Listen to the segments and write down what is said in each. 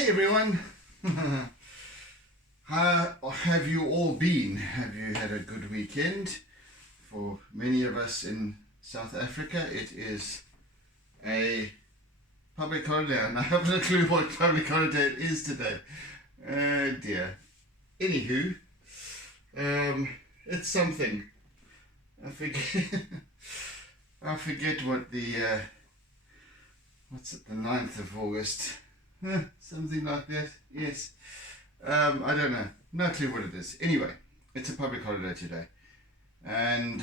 Hey everyone, how have you all been? Have you had a good weekend? For many of us in South Africa, it is a public holiday, and I haven't a clue what public holiday it is today. Oh dear. Anywho, it's something. I forget. I forget what the what's it? The 9th of August. Something like that. Yes. I don't know. No clue what it is. Anyway, it's a public holiday today, and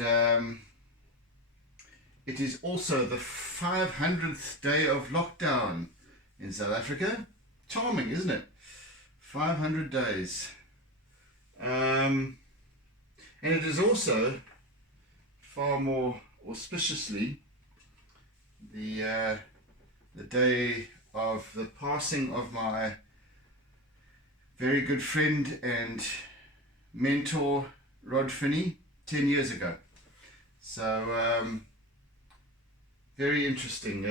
it is also the 500th day of lockdown in South Africa. Charming, isn't it? 500 days. And it is also far more auspiciously the day of the passing of my very good friend and mentor Rod Finnie 10 years ago. So very interesting.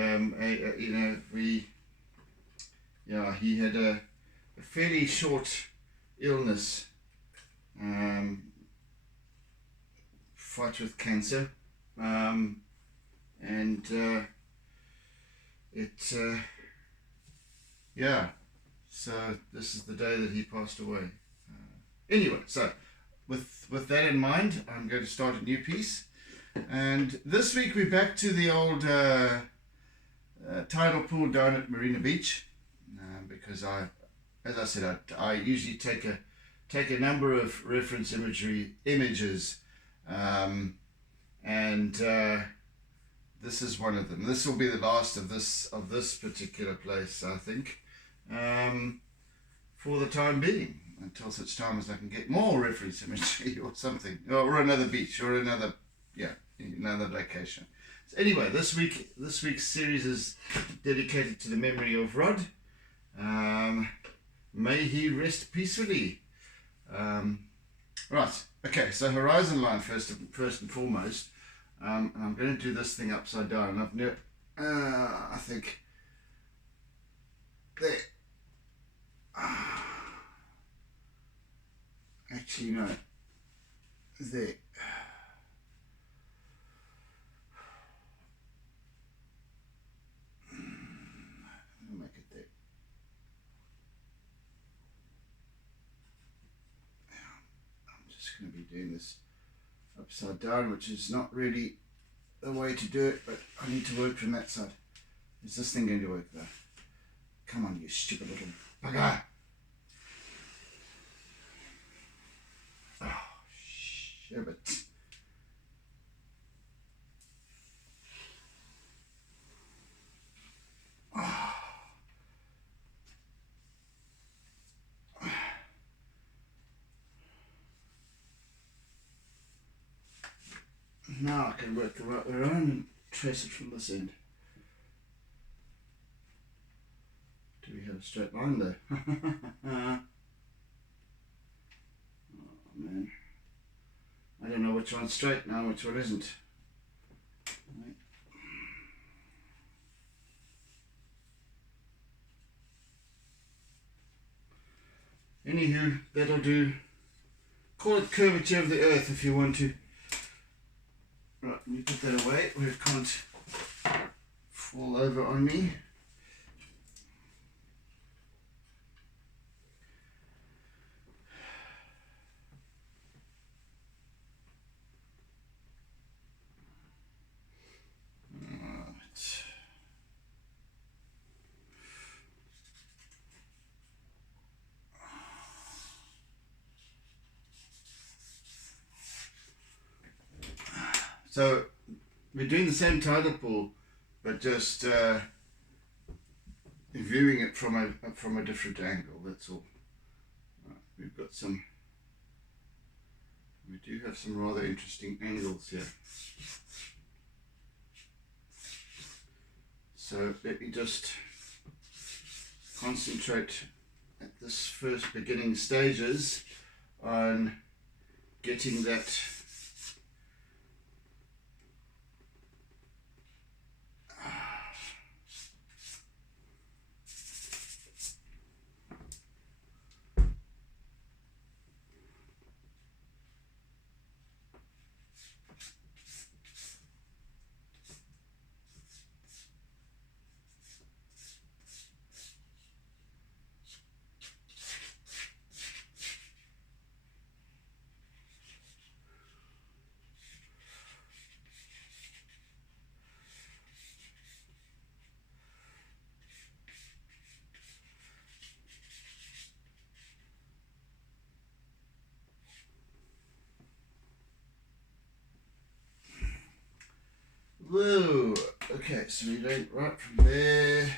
He had a fairly short illness, fight with cancer, and so this is the day that he passed away. Anyway, so with that in mind, I'm going to start a new piece, and this week we're back to the old tidal pool down at Marina Beach, because as I said, I usually take a number of reference images, and this is one of them. This will be the last of this particular place, I think, for the time being, until such time as I can get more reference imagery or something, or another beach, or another location. So anyway, this week's series is dedicated to the memory of Rod. May he rest peacefully. Right. Okay. So horizon line first and foremost. And I'm going to do this thing upside down. And I've never, I think, there. Actually, no. There. I'll make it there. I'm just going to be doing this upside down, which is not really the way to do it, but I need to work from that side. Is this thing going to work though? Come on, you stupid little bugger! Oh, shibbit. Oh. Now I can work the right way around and trace it from this end. Do we have a straight line there? Oh man. I don't know which one's straight now, which one isn't. Right. Anywho, that'll do. Call it curvature of the earth if you want to. Right, let me put that away where it can't fall over on me. So we're doing the same tidal pool, but just viewing it from a different angle. That's all. We've got some. We do have some rather interesting angles here. So let me just concentrate at this first beginning stages on getting that Okay, so we went right from there,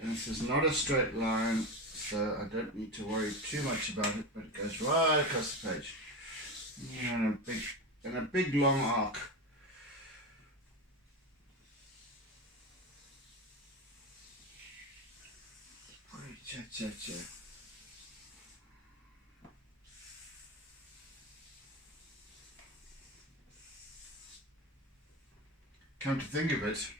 and this is not a straight line, so I don't need to worry too much about it, but it goes right across the page. And a big long arc. Come to think of it,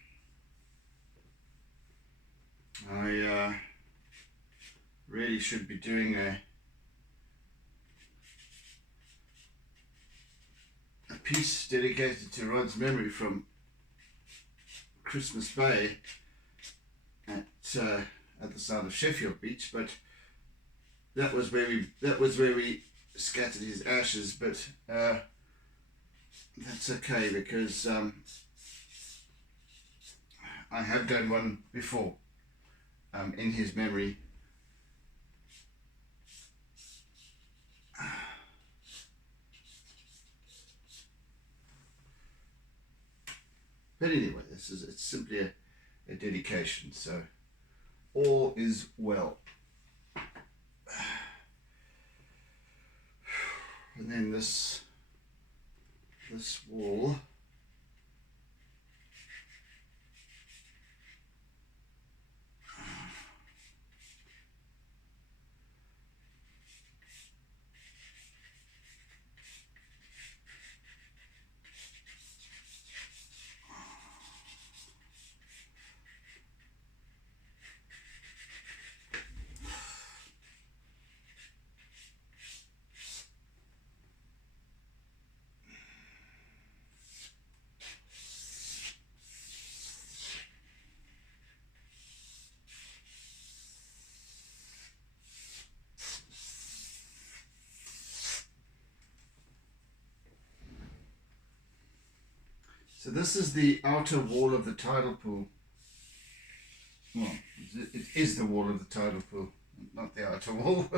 I really should be doing a piece dedicated to Rod's memory from Christmas Bay at the side of Sheffield Beach, but that was where we scattered his ashes. But that's okay, because I have done one before in his memory. But anyway, it's simply a dedication, so all is well. And then this wall, so this is the outer wall of the tidal pool. Well, it is the wall of the tidal pool, not the outer wall.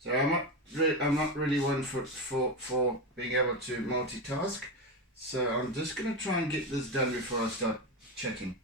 So I'm not really one for being able to multitask. So I'm just going to try and get this done before I start chatting.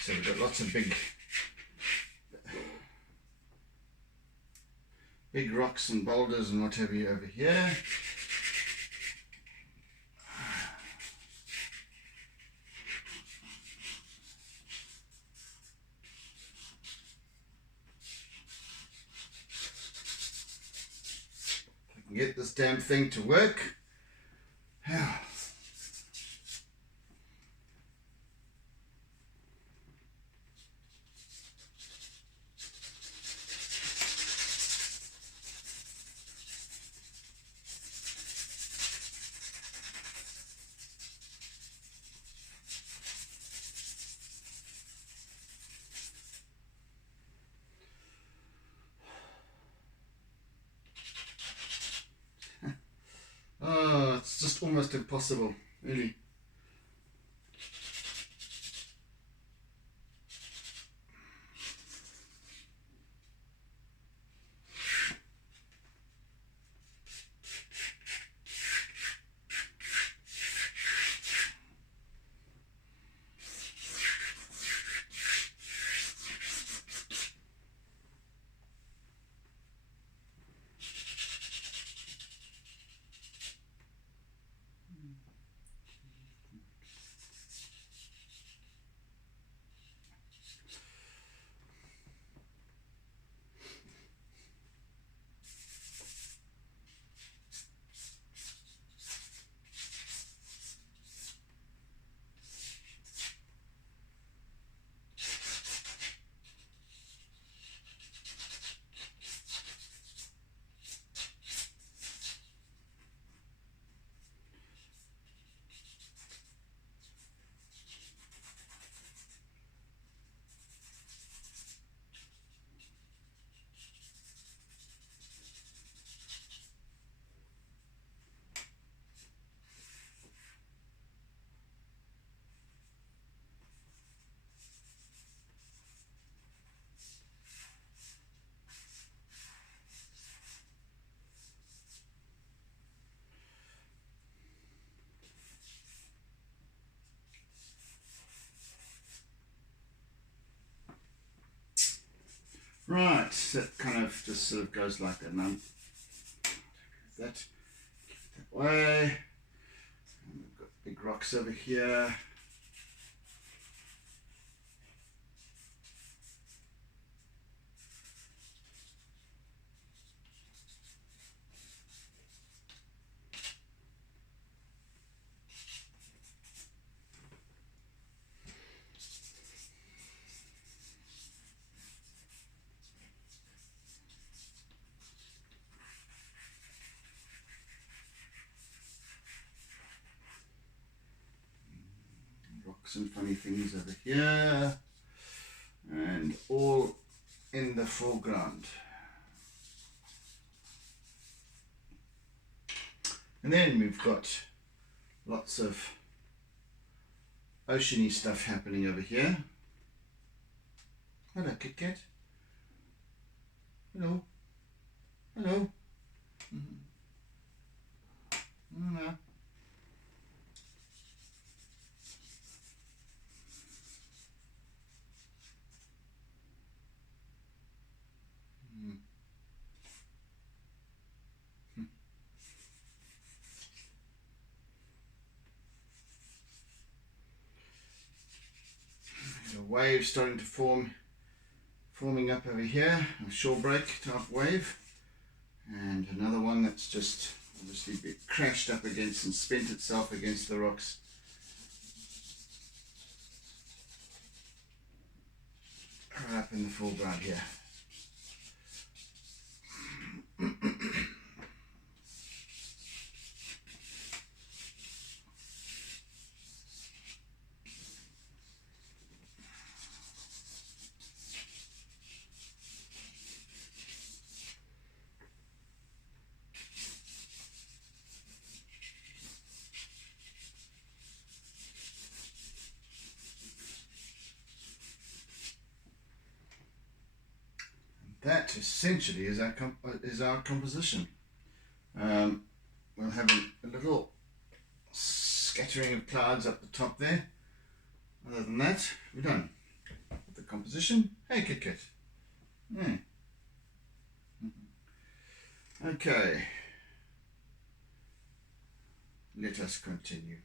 So we've got lots of big rocks and boulders and what have you over here. If I can get this damn thing to work. Oh, it's just almost impossible, really. Right, so that kind of just sort of goes like that. Now, that way. And we've got big rocks over here. Rocks and funny things over here. And all in the foreground. And then we've got lots of oceany stuff happening over here. Hello, Kit Kat. Hello. Hello. Hello. A wave starting to forming up over here, a shore break type wave, and another one that's just obviously crashed up against and spent itself against the rocks. Right up in the foreground here. That essentially is our composition. We'll have a little scattering of clouds up the top there. Other than that, we're done with the composition. Hey, Kit Kat. Yeah. Okay. Let us continue.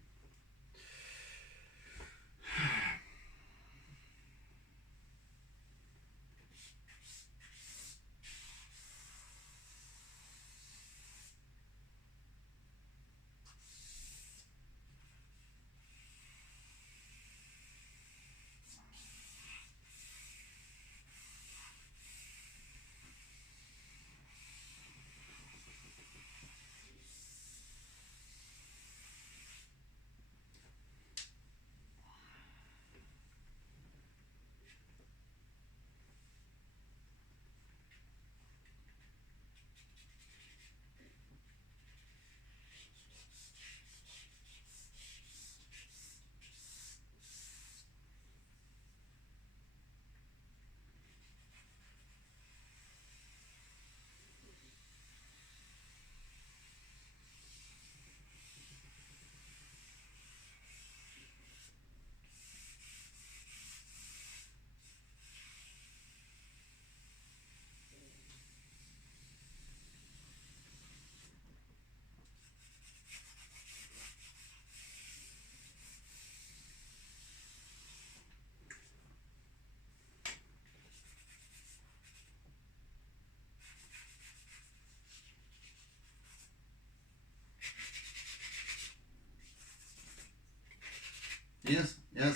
Yes, yes.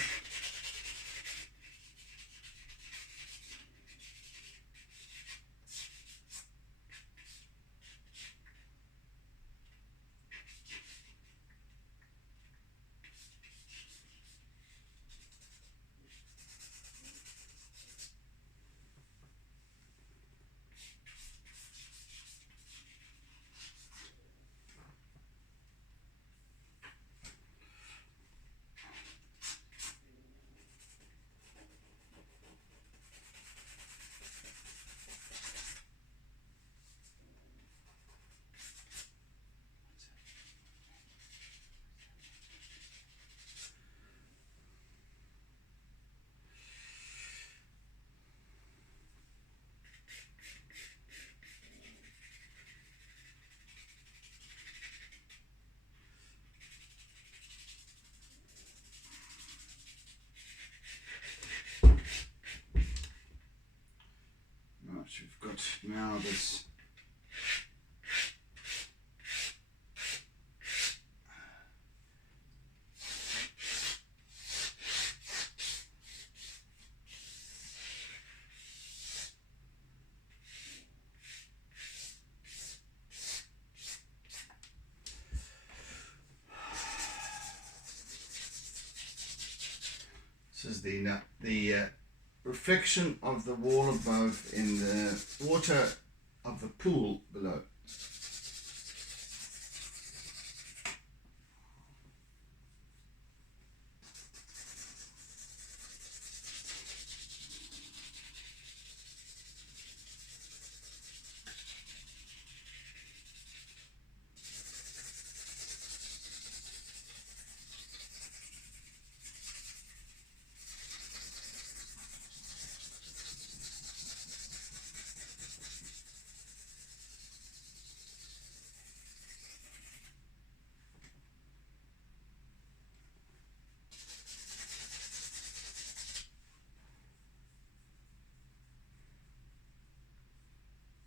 Right, we've got now this is the reflection of the wall above in the water of the pool below.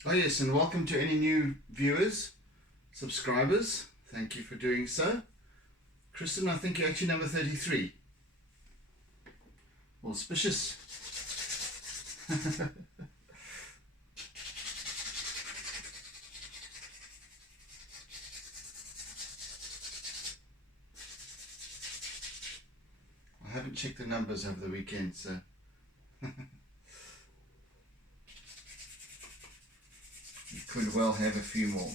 Oh yes, and welcome to any new viewers, subscribers. Thank you for doing so. Kristen, I think you're actually number 33. Auspicious. I haven't checked the numbers over the weekend, so... You could well have a few more.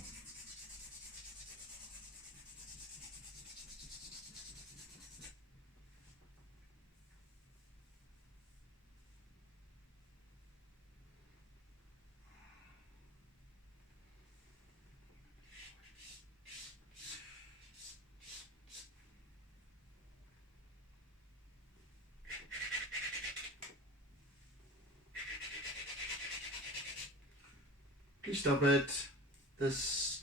Please stop it. This.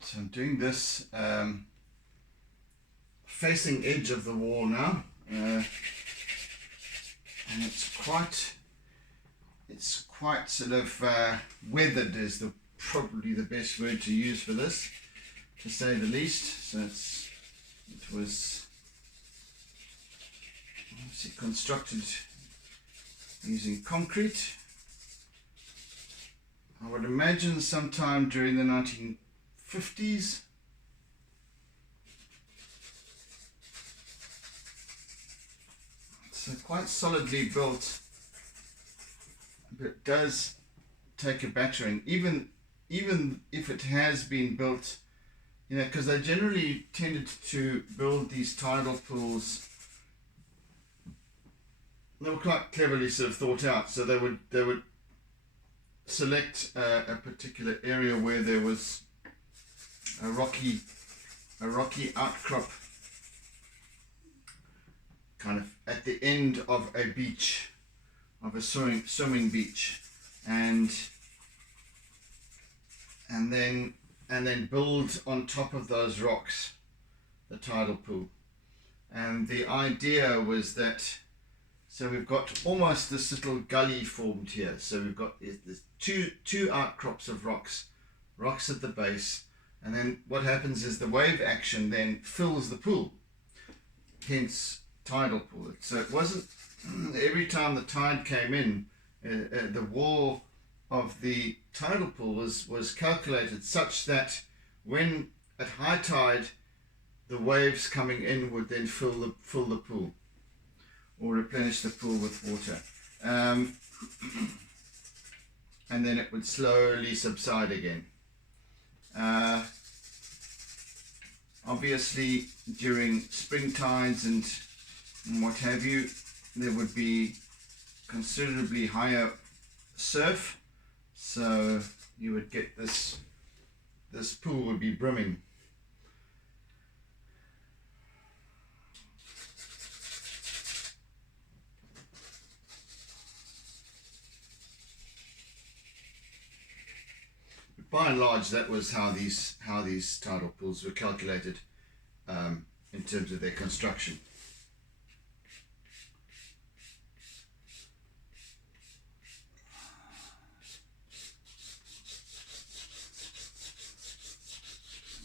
So I'm doing this facing edge of the wall now, and it's quite sort of weathered is probably the best word to use for this, to say the least. So it was obviously constructed using concrete. I would imagine sometime during the 1950s. So quite solidly built, but it does take a battering, even if it has been built, you know, because they generally tended to build these tidal pools. They were quite cleverly sort of thought out. So they would select a particular area where there was a rocky outcrop, kind of at the end of a beach, of a swimming beach, and then build on top of those rocks the tidal pool. And the idea was that So we've got almost this little gully formed here. So we've got there's two outcrops of rocks at the base, and then what happens is the wave action then fills the pool, hence tidal pool. So it wasn't every time the tide came in, the wall of the tidal pool was calculated such that when at high tide the waves coming in would then fill the pool or replenish the pool with water, and then it would slowly subside again. Obviously during spring tides and what have you, there would be considerably higher surf, so you would get this pool would be brimming. But by and large, that was how these tidal pools were calculated in terms of their construction.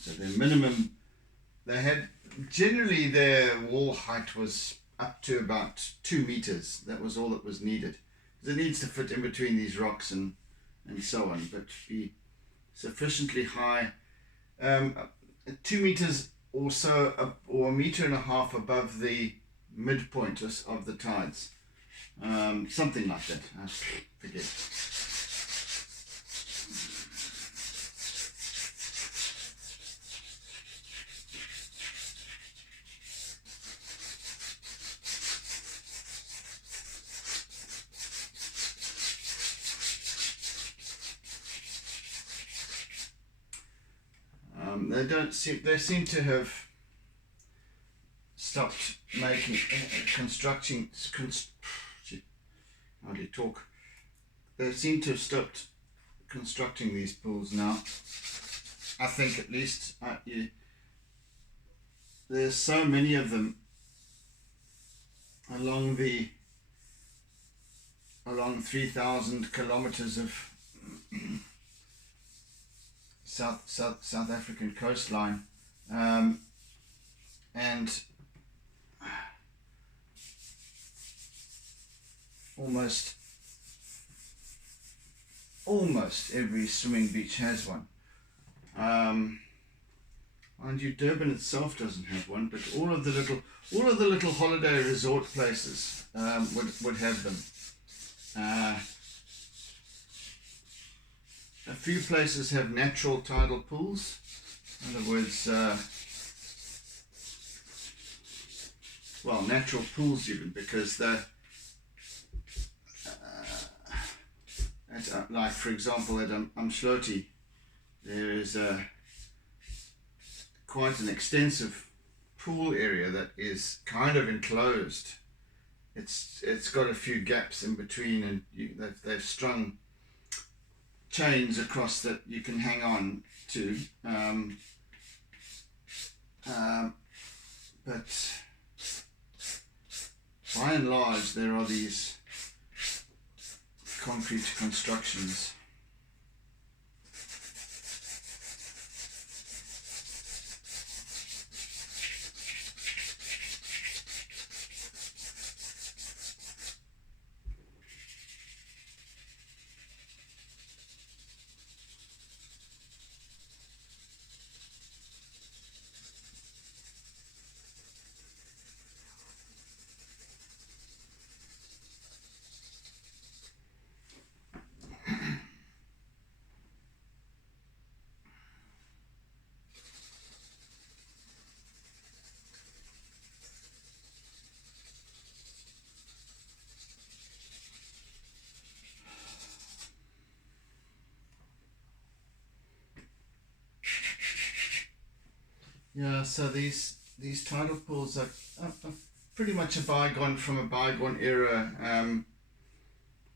So the minimum, they had, generally their wall height was up to about 2 meters. That was all that was needed. Because it needs to fit in between these rocks and so on, but be sufficiently high. 2 meters or so, or 1.5 meters above the midpoint of the tides. Something like that, I forget. They seem to have stopped constructing. Hardly talk. They seem to have stopped constructing these pools now. I think at least there's so many of them along 3,000 kilometers of South African coastline, and almost every swimming beach has one. Mind you, Durban itself doesn't have one, but all of the little holiday resort places would have them. A few places have natural tidal pools. In other words, natural pools even, because they're like, for example, at Umdloti, there is quite an extensive pool area that is kind of enclosed. It's got a few gaps in between, and they've strung chains across that you can hang on to, but by and large there are these concrete constructions. Yeah, so these tidal pools are pretty much a bygone era.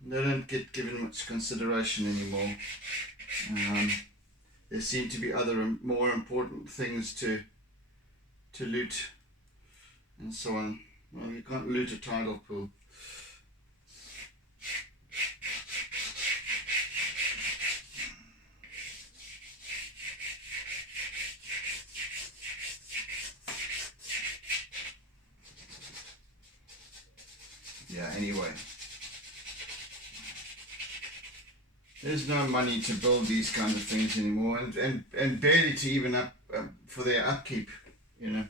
They don't get given much consideration anymore. There seem to be other more important things to loot and so on. Well, you can't loot a tidal pool. anyway. There's no money to build these kind of things anymore, and barely to even for their upkeep, you know.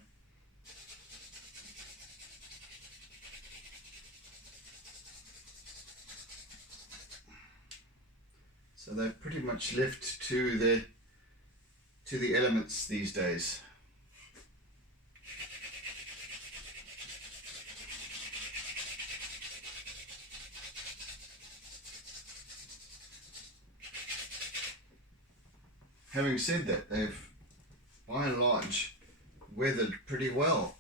So they're pretty much left to the elements these days. Having said that, they've by and large weathered pretty well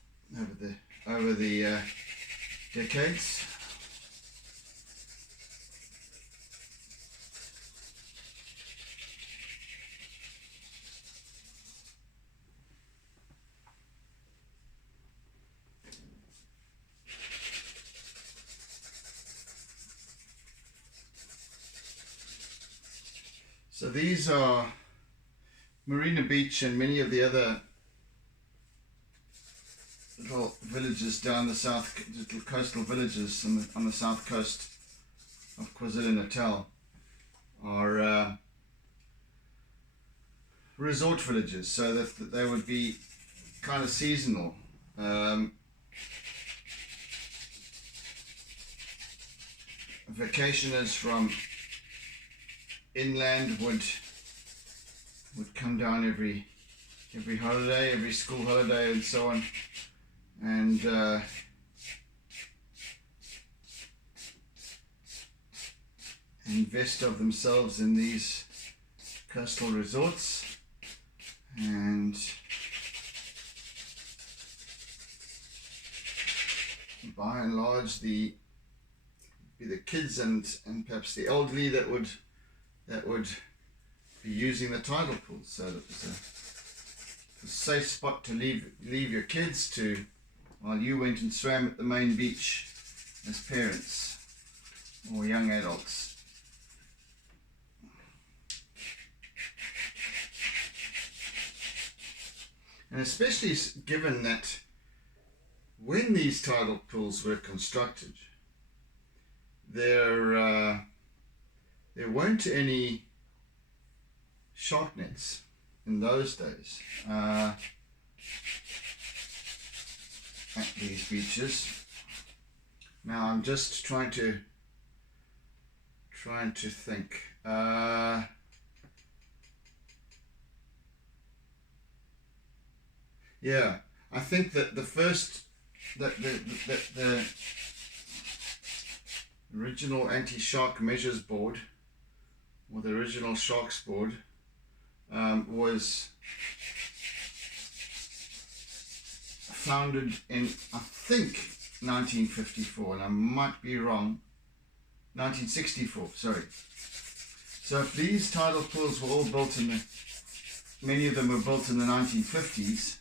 over the decades. So these are Marina Beach and many of the other little villages down the south, little coastal villages on the south coast of KwaZulu-Natal are resort villages, so that they would be kind of seasonal. Vacationers from inland would come down every holiday, every school holiday, and so on, and invest of themselves in these coastal resorts, and by and large the kids and perhaps the elderly that would be using the tidal pools. So that was a safe spot to leave your kids to while you went and swam at the main beach as parents or young adults. And especially given that when these tidal pools were constructed, there weren't any shark nets in those days at these beaches. Now I'm just trying to think. Yeah, I think that the original anti-shark measures board, or the original sharks board, was founded in, I think, 1954, and I might be wrong, 1964, sorry. So if these tidal pools were all built many of them were built in the 1950s,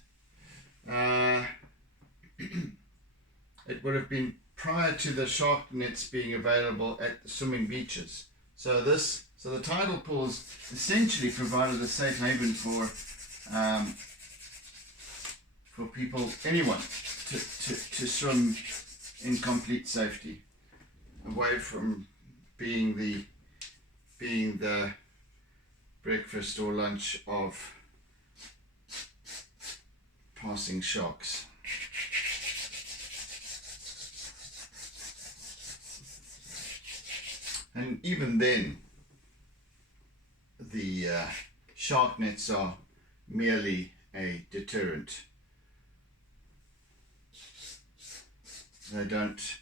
it would have been prior to the shark nets being available at the swimming beaches. So the tidal pools essentially provided a safe haven for people, anyone, to swim in complete safety, away from being the breakfast or lunch of passing sharks. And even then, the shark nets are merely a deterrent. They don't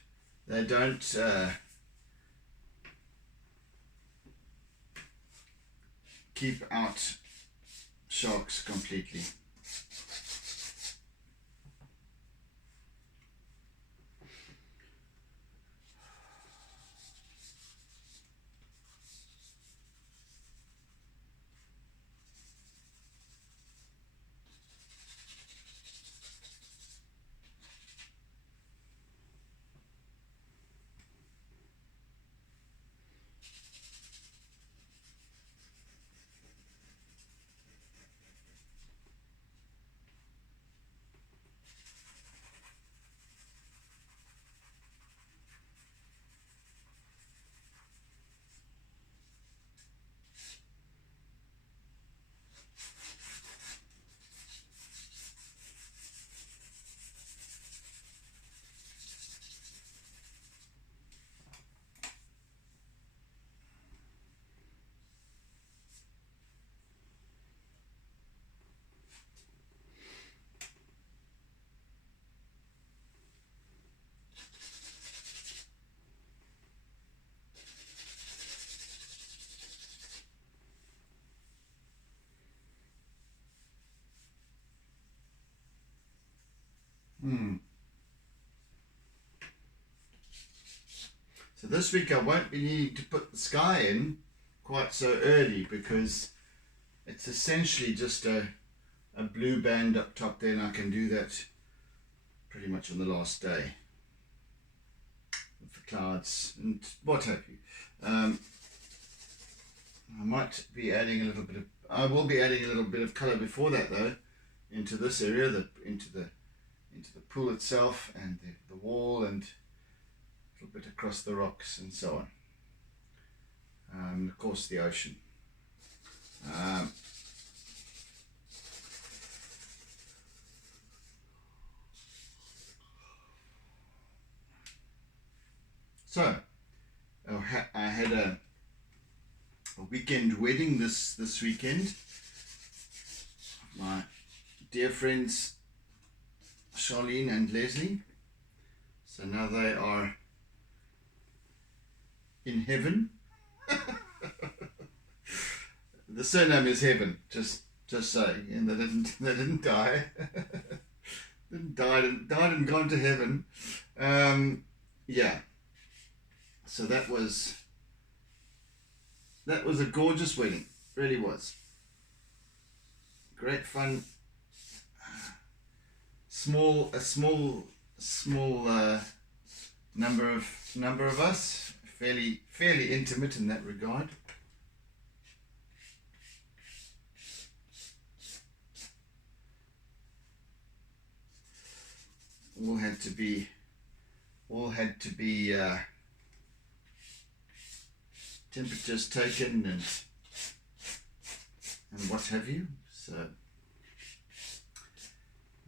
keep out sharks completely. So this week I won't be needing to put the sky in quite so early, because it's essentially just a blue band up top there, and I can do that pretty much on the last day with the clouds and what have you. I might be adding a little bit of, I will be adding a little bit of colour before that though, into this area, into the pool itself, and the wall, and a little bit across the rocks and so on. And of course the ocean. So I had a weekend wedding this weekend. My dear friends Charlene and Leslie. So now they are in heaven. The surname is Heaven, just saying, and they didn't die. died and gone to heaven. Yeah. So that was a gorgeous wedding, really was. Great fun. A small number of us, fairly intimate in that regard. All had to be temperatures taken and what have you. So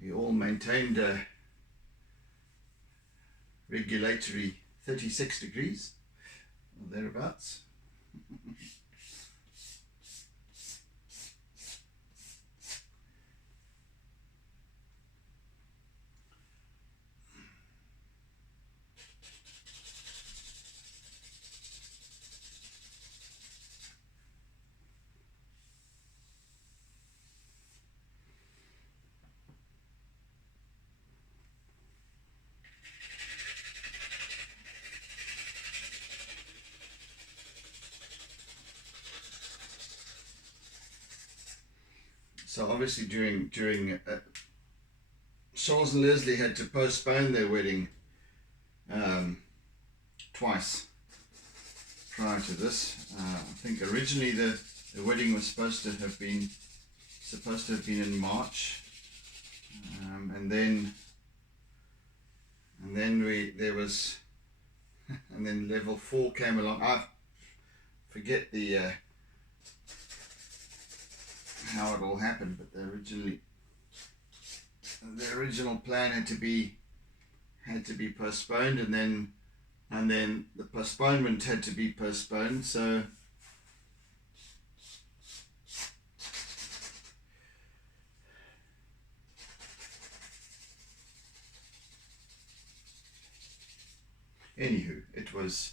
we all maintained a regulatory 36 degrees or thereabouts. So obviously during Charles and Leslie had to postpone their wedding twice prior to this. I think originally the wedding was supposed to have been in March, and then level 4 came along. I forget how it all happened, but the original plan had to be postponed, and then the postponement had to be postponed. So anywho, it was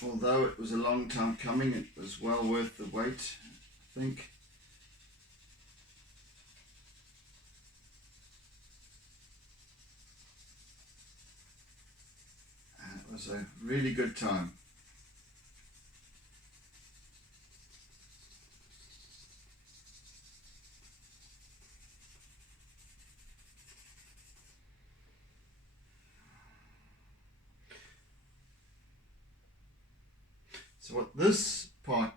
although it was a long time coming, it was well worth the wait, I think. And it was a really good time. So what this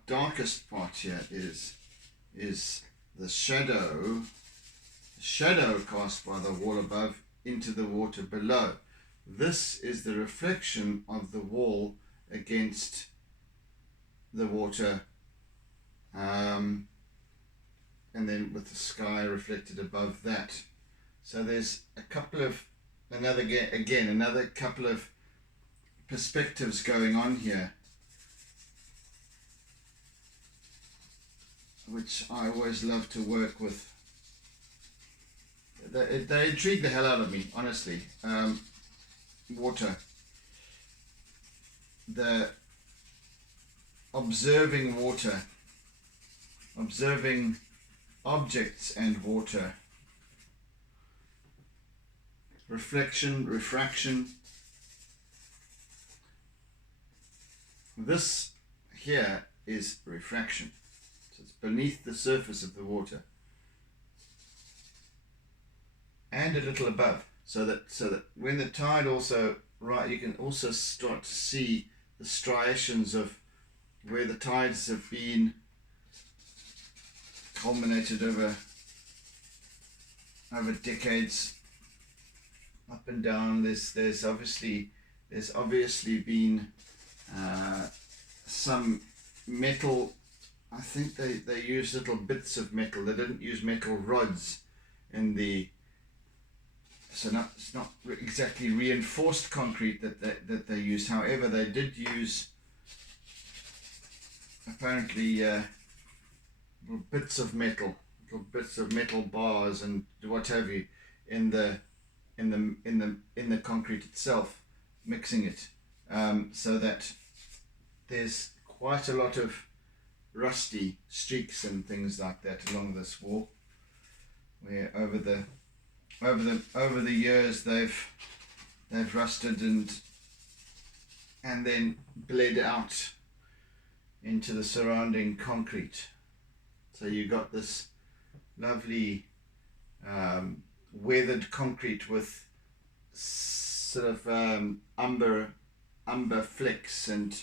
darkest part here is the shadow cast by the wall above into the water below. This is the reflection of the wall against the water, and then with the sky reflected above that. So there's another couple of perspectives going on here, which I always love to work with. They intrigue the hell out of me, honestly. Water. The observing water, observing objects and water reflection, refraction. This here is refraction. So it's beneath the surface of the water and a little above, so that when the tide also you can also start to see the striations of where the tides have been culminated over decades, up and down. There's obviously been some metal. I think they used little bits of metal. They didn't use metal rods in the, so it's not exactly reinforced concrete that they used. However, they did use apparently little bits of metal bars and what have you in the concrete itself, mixing it, so that there's quite a lot of rusty streaks and things like that along this wall, where over the years they've rusted and then bled out into the surrounding concrete. So you got this lovely weathered concrete with sort of umber flecks, and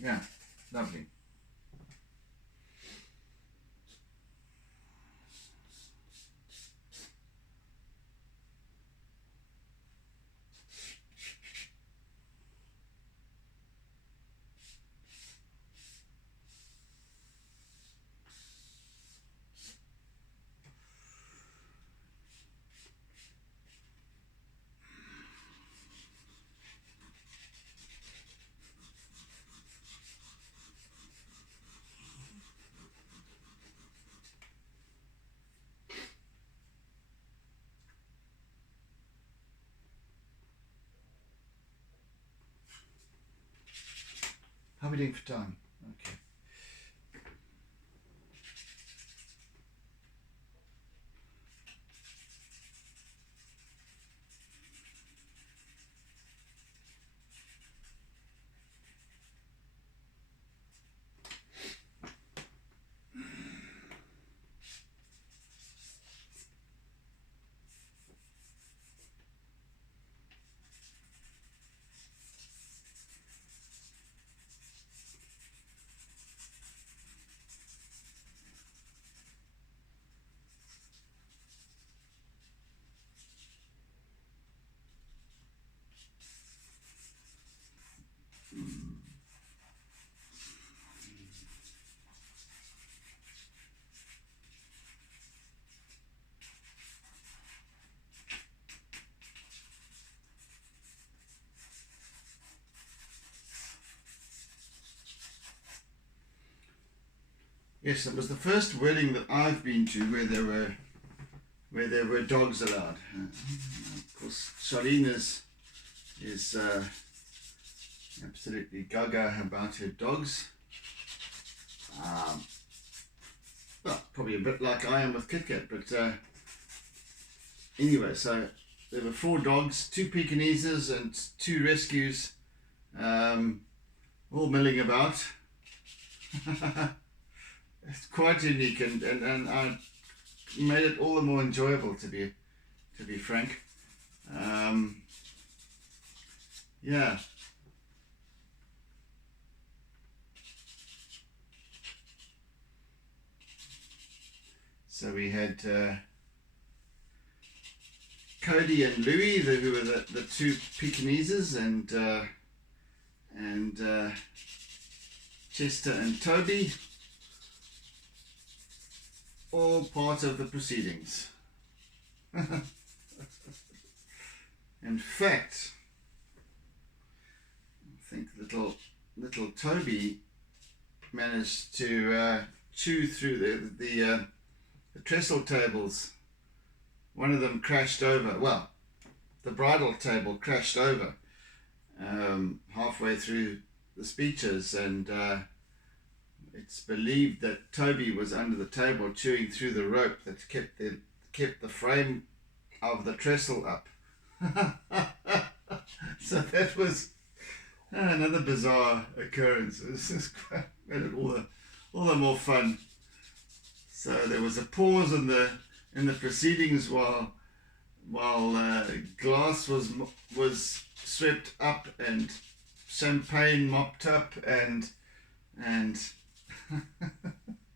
yeah, lovely. How are we doing for time? Okay. Yes, it was the first wedding that I've been to where there were dogs allowed. Of course, Charlene is absolutely gaga about her dogs. Well, probably a bit like I am with Kit Kat, but anyway, so there were 4 dogs, 2 Pekingeses and 2 rescues, all milling about. It's quite unique, and I made it all the more enjoyable, to be frank. Yeah. So we had Cody and Louie, who were the 2 Pekingeses, and Chester and Toby, all part of the proceedings. In fact, I think little Toby managed to chew through the trestle tables. One of them crashed over. Well, the bridal table crashed over halfway through the speeches, and it's believed that Toby was under the table chewing through the rope that kept the frame of the trestle up. So that was another bizarre occurrence. This is made it all the more fun. So there was a pause in the proceedings while glass was swept up and champagne mopped up and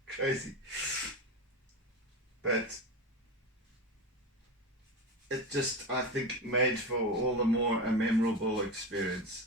crazy, but it just, I think, made for all the more a memorable experience.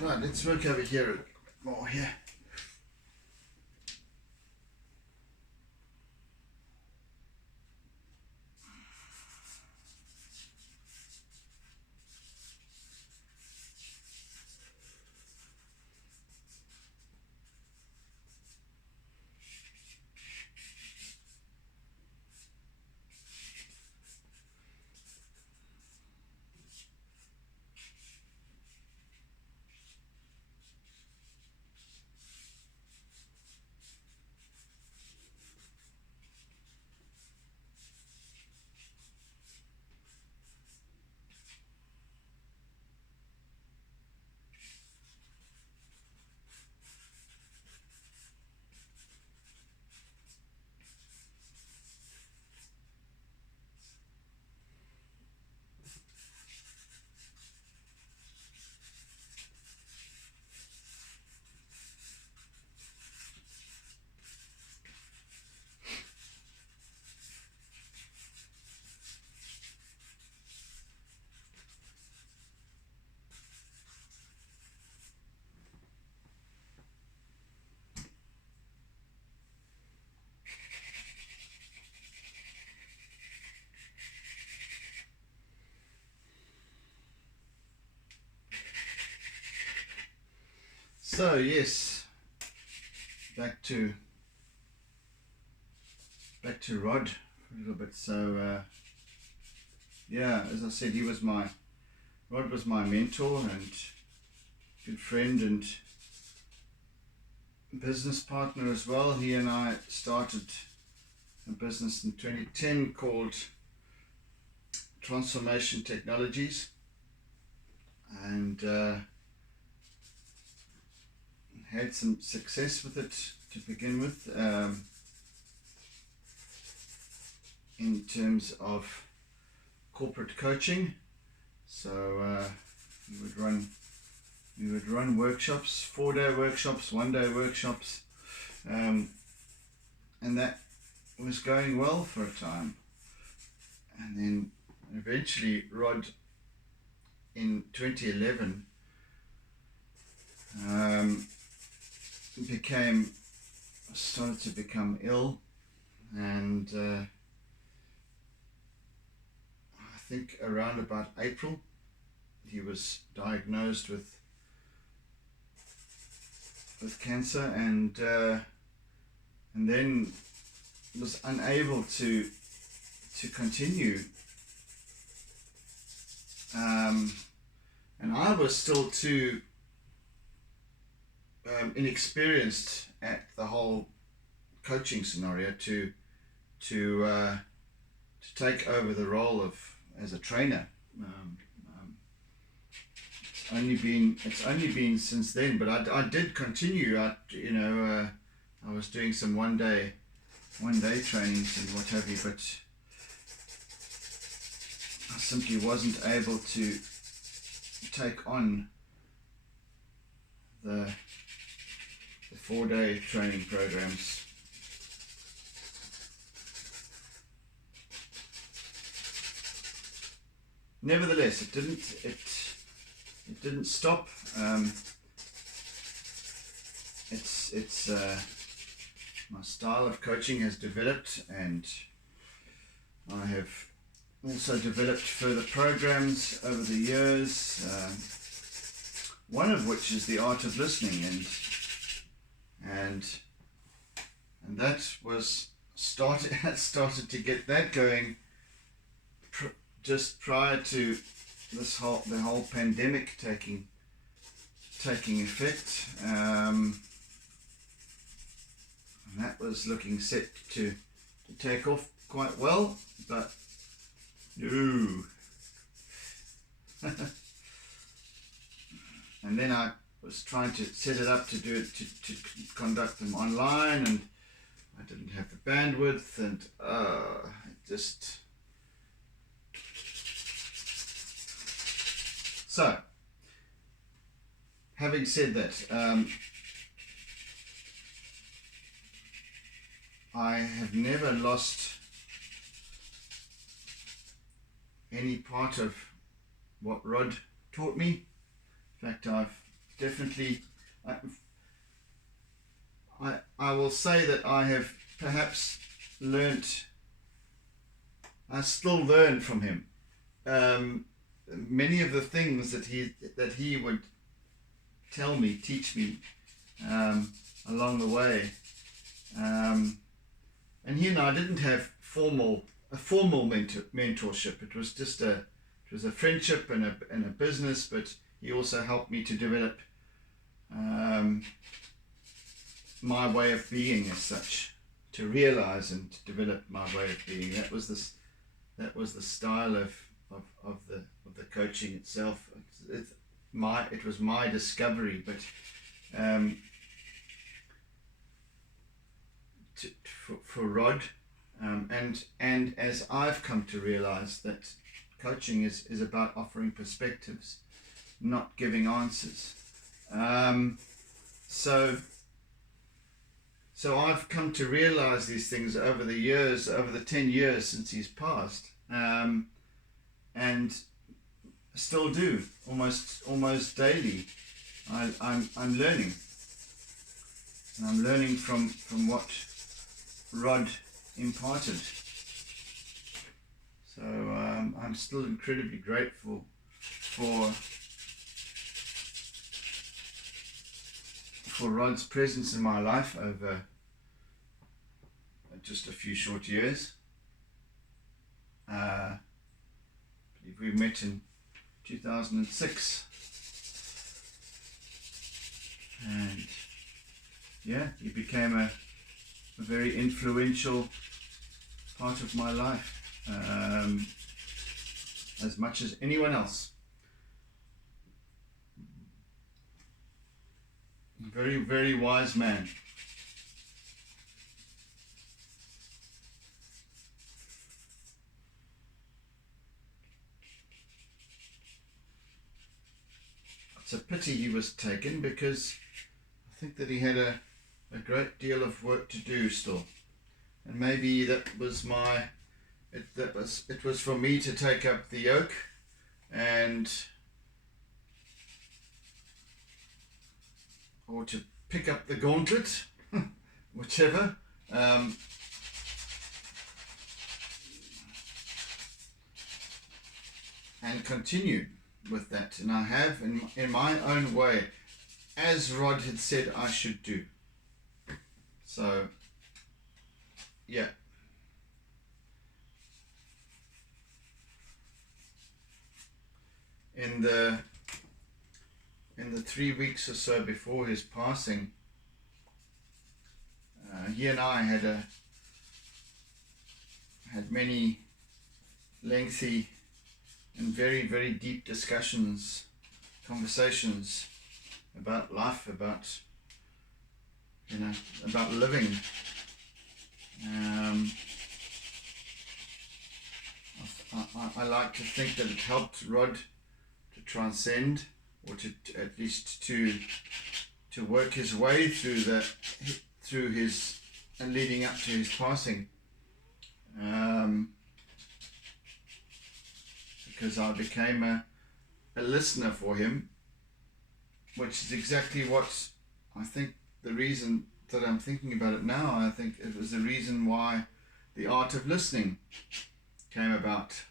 Right, let's work over here a bit more here. So yes, back to Rod for a little bit. So yeah, as I said, Rod was my mentor and good friend and business partner as well. He and I started a business in 2010 called Transformation Technologies, and had some success with it to begin with, in terms of corporate coaching. So we would run workshops, 4-day workshops, 1-day workshops, and that was going well for a time. And then eventually Rod, in 2011, started to become ill, and I think around about April he was diagnosed with cancer, and then was unable to continue, and I was still too inexperienced at the whole coaching scenario to take over the role as a trainer. It's only been since then, but I did continue. I was doing some one day trainings and what have you, but I simply wasn't able to take on the 4-day training programs. Nevertheless, it didn't stop. It's my style of coaching has developed, and I have also developed further programs over the years, one of which is the art of listening, and that was started to get that going just prior to the whole pandemic taking effect, and that was looking set to take off quite well, but no. And then I was trying to set it up to conduct them online, and I didn't have the bandwidth, and it just. So, having said that, I have never lost any part of what Rod taught me. In fact, I've definitely, I will say that I have perhaps learnt, I still learn from him. Many of the things that he would tell me, teach me along the way. And he and I didn't have a formal mentorship. It was just a friendship and a business, but he also helped me to develop my way of being as such, to realize and to develop my way of being. That was the style of the coaching itself. It was my discovery, but for Rod, and as I've come to realize that coaching is about offering perspectives, not giving answers. So I've come to realize these things over the years, over the 10 years since he's passed, and still do almost daily. I'm learning, and I'm learning from what Rod imparted. So I'm still incredibly grateful for Rod's presence in my life over just a few short years. I believe we met in 2006, and yeah, he became a very influential part of my life, as much as anyone else. Very, very wise man. It's a pity he was taken, because I think that he had a great deal of work to do still, and maybe that was it was for me to take up the yoke or to pick up the gauntlet, whichever. And continue with that, and I have in my own way, as Rod had said I should do. So, yeah. In the 3 weeks or so before his passing, he and I had many lengthy and very, very deep conversations about life, about living. I like to think that it helped Rod to transcend, or to at least to work his way through his and leading up to his passing, because I became a listener for him, which is exactly what I think the reason that I'm thinking about it now. I think it was the reason why the art of listening came about.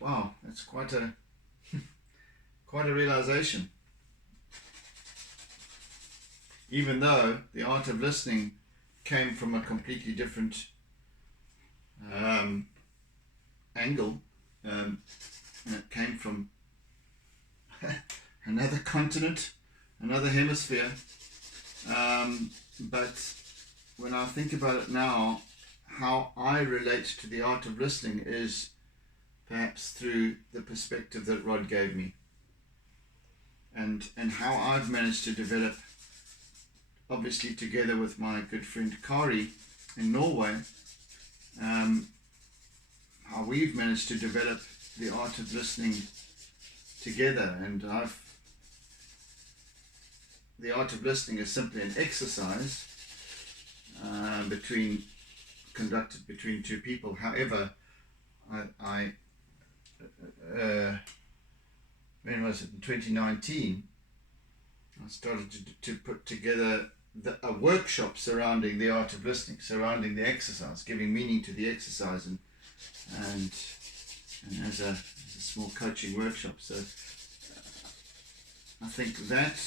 wow, that's quite a quite a realization. Even though the art of listening came from a completely different angle, and it came from another continent, another hemisphere. But when I think about it now, how I relate to the art of listening is perhaps through the perspective that Rod gave me, and how I've managed to develop, obviously together with my good friend Kari in Norway, how we've managed to develop the art of listening together. And the art of listening is simply an exercise conducted between two people. However, when was it, in 2019, I started to put together a workshop surrounding the art of listening, surrounding the exercise, giving meaning to the exercise, and as a small coaching workshop. So I think that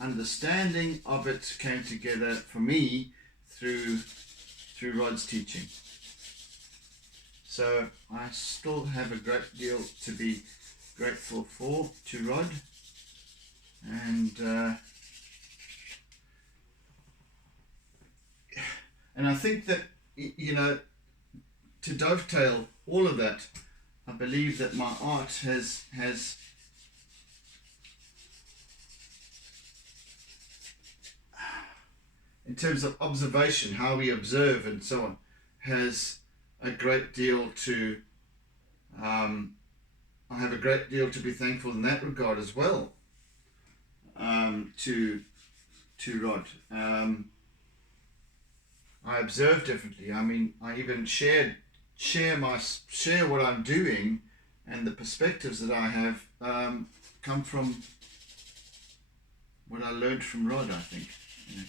understanding of it came together for me through Rod's teaching. So I still have a great deal to be grateful to Rod, and I think that, you know, to dovetail all of that, I believe that my art has in terms of observation, how we observe and so on, has a great deal to I have a great deal to be thankful in that regard as well, to Rod. I observe differently. I mean, I even share what I'm doing, and the perspectives that I have come from what I learned from Rod, I think. You know.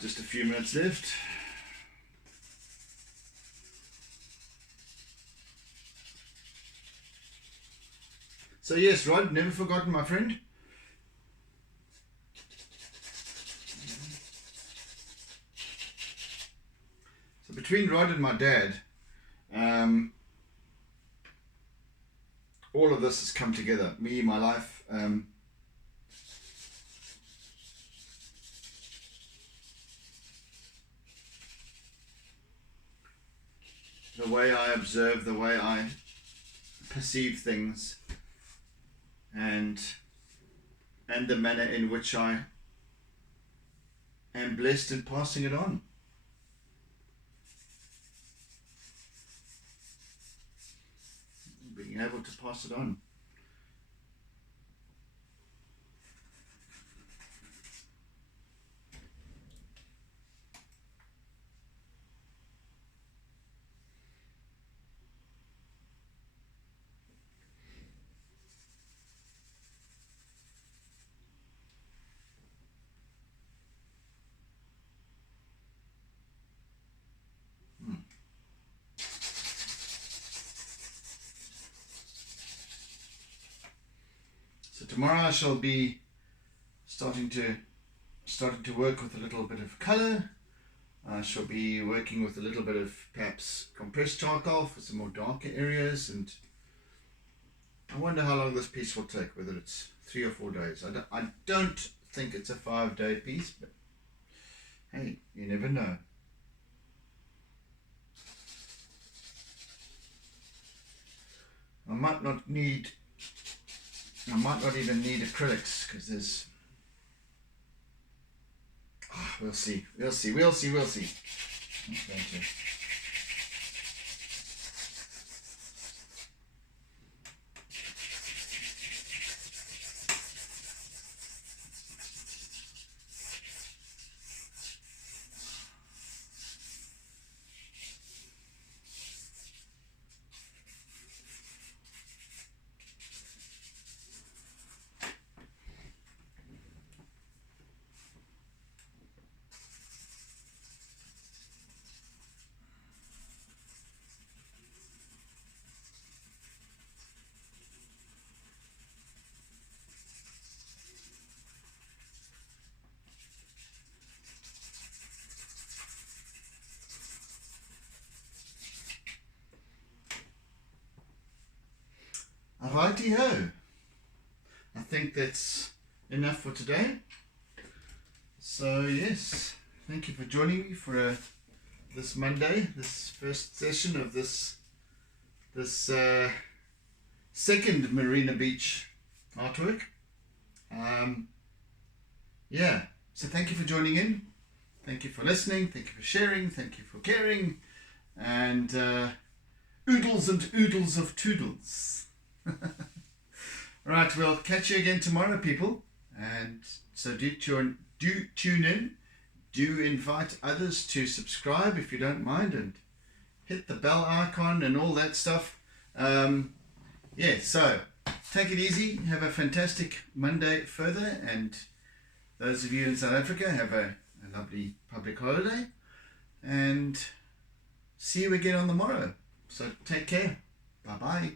Just a few minutes left. So yes, Rod, never forgotten, my friend. So between Rod and my dad, all of this has come together. Me, my life. The way I observe, the way I perceive things, and the manner in which I am blessed in passing it on. Being able to pass it on. So tomorrow I shall be starting to work with a little bit of colour. I shall be working with a little bit of perhaps compressed charcoal for some more darker areas, and I wonder how long this piece will take, whether it's 3 or 4 days. I don't think it's a 5-day piece, but hey, you never know. I might not even need acrylics, because there's... We'll see. I'm going to... righty-ho. I think that's enough for today. So yes, thank you for joining me for this Monday, this first session of this second Marina Beach artwork. Yeah, so thank you for joining in. Thank you for listening. Thank you for sharing. Thank you for caring. And oodles and oodles of toodles. Right, we'll catch you again tomorrow, people. And so do tune in. Do invite others to subscribe if you don't mind, and hit the bell icon and all that stuff. Yeah, so take it easy. Have a fantastic Monday further. And those of you in South Africa, have a lovely public holiday. And see you again on the morrow. So take care. Bye-bye.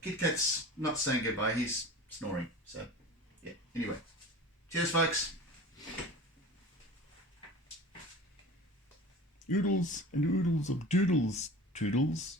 Kit Kat's not saying goodbye. He's snoring. So, yeah. Anyway. Cheers, folks. Oodles and oodles of doodles, toodles.